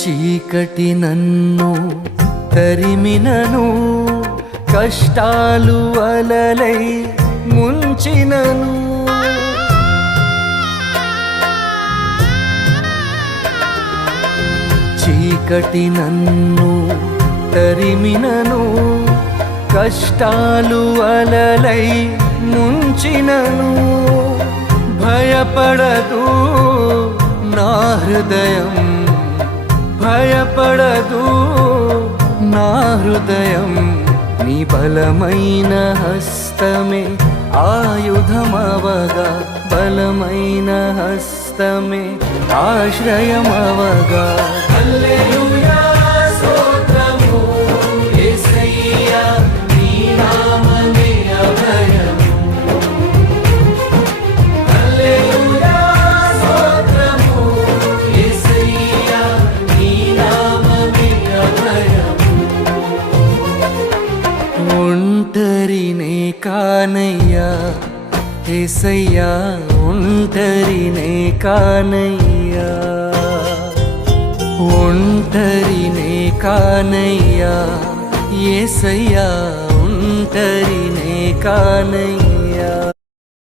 చీకటి నన్ను తరిమినను, కష్టాలు అలలై ముంచినను. చీకటి నన్ను తరిమినను, కష్టాలు అలలై ముంచినను. భయపడదు నా హృదయం, భయపడదు నా హృదయం. నీ బలమైన హస్తమే ఆయుధమవగా, బలమైన హస్తమే ఆశ్రయమవగా. హల్లెలూయా స్తోత్రము యేసయ్యా, నీ నామమే అభయము. హల్లెలూయా స్తోత్రము యేసయ్యా, నీ నామమే అభయము. ఒంటరినే కానయ్యా యేసయ్యా, ఒంటరినే కానయ్యా, ఒంటరినే కానయ్యా యేసయ్యా, ఒంటరినే కానయ్యా.